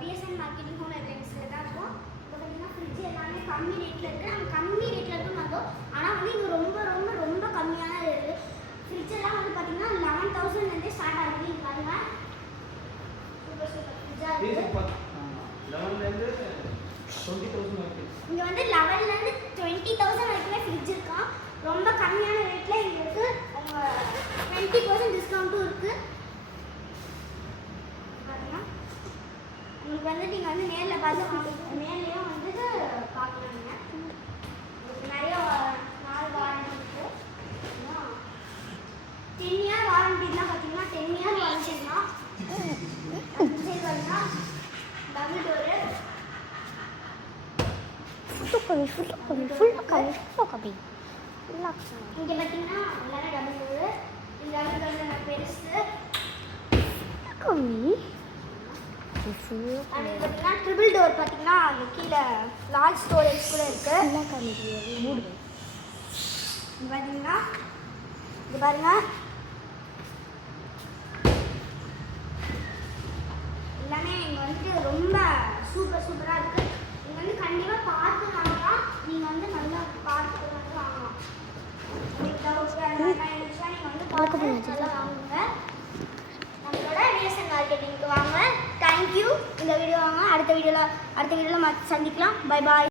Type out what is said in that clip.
BSN marketing home அப்ளையன்ஸில் தான் இருக்கும். இப்போ பார்த்தீங்கன்னா ஃப்ரிட்ஜ் எல்லாமே கம்மி ரேட்டில் இருக்குது. நம்ம கம்மி ரேட்டில் இருக்குன்னு வந்தோம். ஆனால் வந்து இது ரொம்ப ரொம்ப ரொம்ப கம்மியான ரேட்டு. ஃப்ரிட்ஜ் எல்லாம் வந்து பார்த்தீங்கன்னா 11,000லேருந்தே ஸ்டார்ட் ஆகுது. இது பாருங்க சூப்பர் சூப்பர் ஃப்ரிட்ஜாக இருக்குது. 11லேருந்து 20,000 வரைக்கும். இங்கே வந்து 11லேருந்து 20,000 வரைக்குமே ஃப்ரிட்ஜ் இருக்கான். ரொம்ப கம்மியான ரேட்டில் இங்கே இருக்குது. அவங்க 20% டிஸ்கவுண்ட்டும் இருக்குது. உங்களுக்கு வந்து நீங்கள் வந்து நேரில் பார்த்து நேர்லேயும் வந்துட்டு பார்க்கலாம். நீங்கள் நிறைய நாள் வாரண்டி இருக்குது. 10 இயர் வாரண்டிலாம் பார்த்தீங்கன்னா 10 இயர் வாரண்டி தான். சரி பார்த்தீங்கன்னா டபுள் டோரு இங்கே பார்த்தீங்கன்னா எல்லாரும் டபுள் டோரு. இந்த டபுள் டோர் பெருசு. அது பார்த்தீங்கன்னா ட்ரிபிள் டோர் பார்த்தீங்கன்னா அங்கே கீழே லார்ஜ் ஸ்டோரேஜ் கூட இருக்குது. இது பார்த்தீங்கன்னா இது பாருங்க எல்லாமே இங்கே வந்துட்டு ரொம்ப சூப்பராக இருக்குது. இங்கே வந்து கண்டிப்பாக பார்த்து வாங்கலாம். நீங்கள் வந்து நல்லா பார்த்து வந்து வாங்கலாம். நீங்கள் வந்து பார்த்து நல்லா வாங்குங்க. நம்மளோட பிஎஸ்என் மார்க்கெட்டிங்க்கு வாங்க. தேங்க்யூ. இந்த வீடியோ வாங்க. அடுத்த வீடியோவில் சந்திக்கலாம். Bye bye.